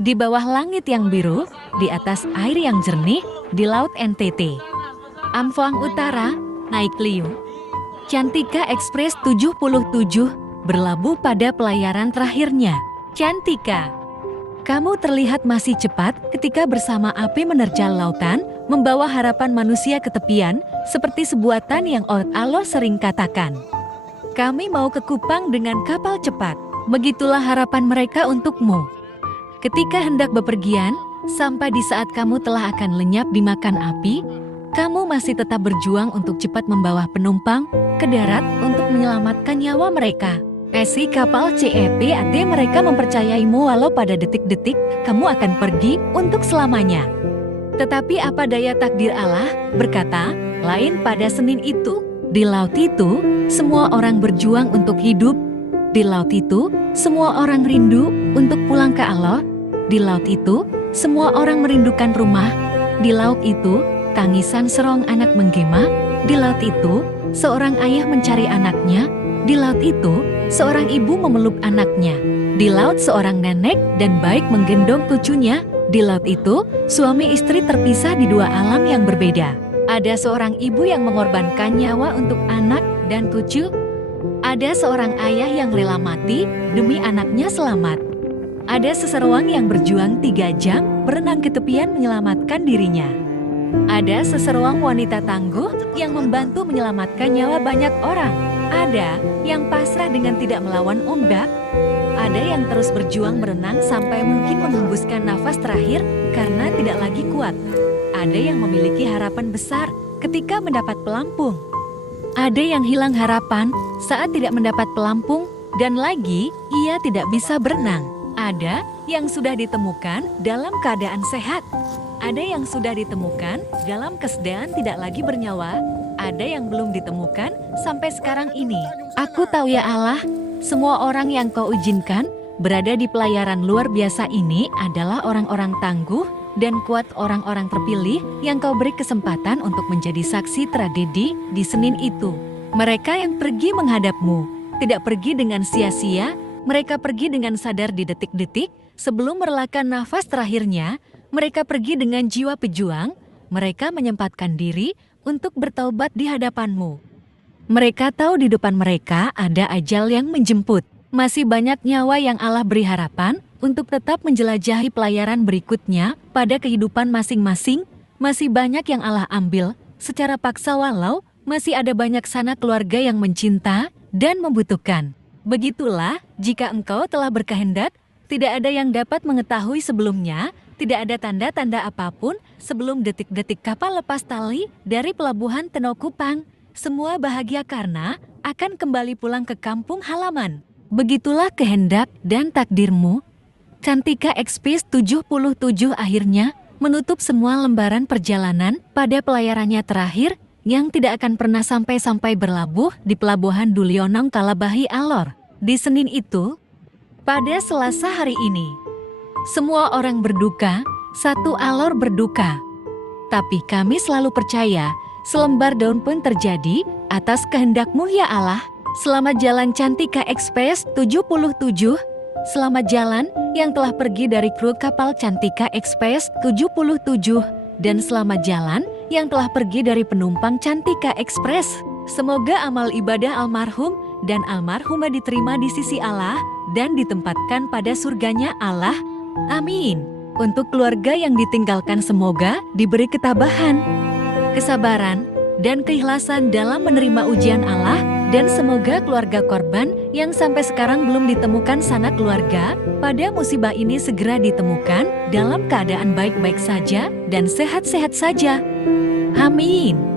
Di bawah langit yang biru, di atas air yang jernih, di laut NTT. Amphoang Utara, naik Liu. Cantika Express 77 berlabuh pada pelayaran terakhirnya. Cantika, kamu terlihat masih cepat ketika bersama api menerjal lautan, membawa harapan manusia ke tepian, seperti sebuatan yang Allah sering katakan. Kami mau ke Kupang dengan kapal cepat, begitulah harapan mereka untukmu. Ketika hendak bepergian, sampai di saat kamu telah akan lenyap dimakan api, kamu masih tetap berjuang untuk cepat membawa penumpang ke darat untuk menyelamatkan nyawa mereka. Esi kapal CEPAT mereka mempercayaimu walau pada detik-detik kamu akan pergi untuk selamanya. Tetapi apa daya takdir Allah berkata, lain pada Senin itu. Di laut itu, semua orang berjuang untuk hidup. Di laut itu, semua orang rindu untuk pulang ke Allah. Di laut itu, semua orang merindukan rumah. Di laut itu, tangisan serong anak menggema. Di laut itu, seorang ayah mencari anaknya. Di laut itu, seorang ibu memeluk anaknya. Di laut seorang nenek dan baik menggendong cucunya. Di laut itu, suami istri terpisah di dua alam yang berbeda. Ada seorang ibu yang mengorbankan nyawa untuk anak dan cucu. Ada seorang ayah yang rela mati demi anaknya selamat. Ada seseorang yang berjuang 3 jam berenang ke tepian menyelamatkan dirinya. Ada seseorang wanita tangguh yang membantu menyelamatkan nyawa banyak orang. Ada yang pasrah dengan tidak melawan ombak. Ada yang terus berjuang berenang sampai mungkin menghembuskan nafas terakhir karena tidak lagi kuat. Ada yang memiliki harapan besar ketika mendapat pelampung. Ada yang hilang harapan saat tidak mendapat pelampung dan lagi ia tidak bisa berenang. Ada yang sudah ditemukan dalam keadaan sehat. Ada yang sudah ditemukan dalam keadaan tidak lagi bernyawa. Ada yang belum ditemukan sampai sekarang ini. Aku tahu ya Allah, semua orang yang kau izinkan berada di pelayaran luar biasa ini adalah orang-orang tangguh dan kuat, orang-orang terpilih yang kau beri kesempatan untuk menjadi saksi tragedi di Senin itu. Mereka yang pergi menghadapmu tidak pergi dengan sia-sia, mereka pergi dengan sadar di detik-detik sebelum merelakan nafas terakhirnya. Mereka pergi dengan jiwa pejuang, mereka menyempatkan diri untuk bertaubat di hadapanmu. Mereka tahu di depan mereka ada ajal yang menjemput. Masih banyak nyawa yang Allah beri harapan untuk tetap menjelajahi pelayaran berikutnya pada kehidupan masing-masing. Masih banyak yang Allah ambil secara paksa walau masih ada banyak sana keluarga yang mencinta dan membutuhkan. Begitulah jika engkau telah berkehendak, tidak ada yang dapat mengetahui sebelumnya, tidak ada tanda-tanda apapun sebelum detik-detik kapal lepas tali dari pelabuhan Tenau Kupang. Semua bahagia karena akan kembali pulang ke kampung halaman. Begitulah kehendak dan takdirmu. Cantika Express 77 akhirnya menutup semua lembaran perjalanan pada pelayarannya terakhir yang tidak akan pernah sampai berlabuh di pelabuhan Dulionong Kalabahi Alor. Di Senin itu, pada Selasa hari ini, semua orang berduka, satu Alor berduka. Tapi kami selalu percaya, selembar daun pun terjadi atas kehendak-Mu ya Allah. Selamat jalan Cantika Express 77. Selamat jalan yang telah pergi dari kru kapal Cantika Express 77. Dan selamat jalan yang telah pergi dari penumpang Cantika Express. Semoga amal ibadah almarhum dan almarhumah diterima di sisi Allah dan ditempatkan pada surganya Allah. Amin. Untuk keluarga yang ditinggalkan semoga diberi ketabahan, kesabaran, dan keikhlasan dalam menerima ujian Allah, dan semoga keluarga korban yang sampai sekarang belum ditemukan sanak keluarga pada musibah ini segera ditemukan dalam keadaan baik-baik saja dan sehat-sehat saja. Amin.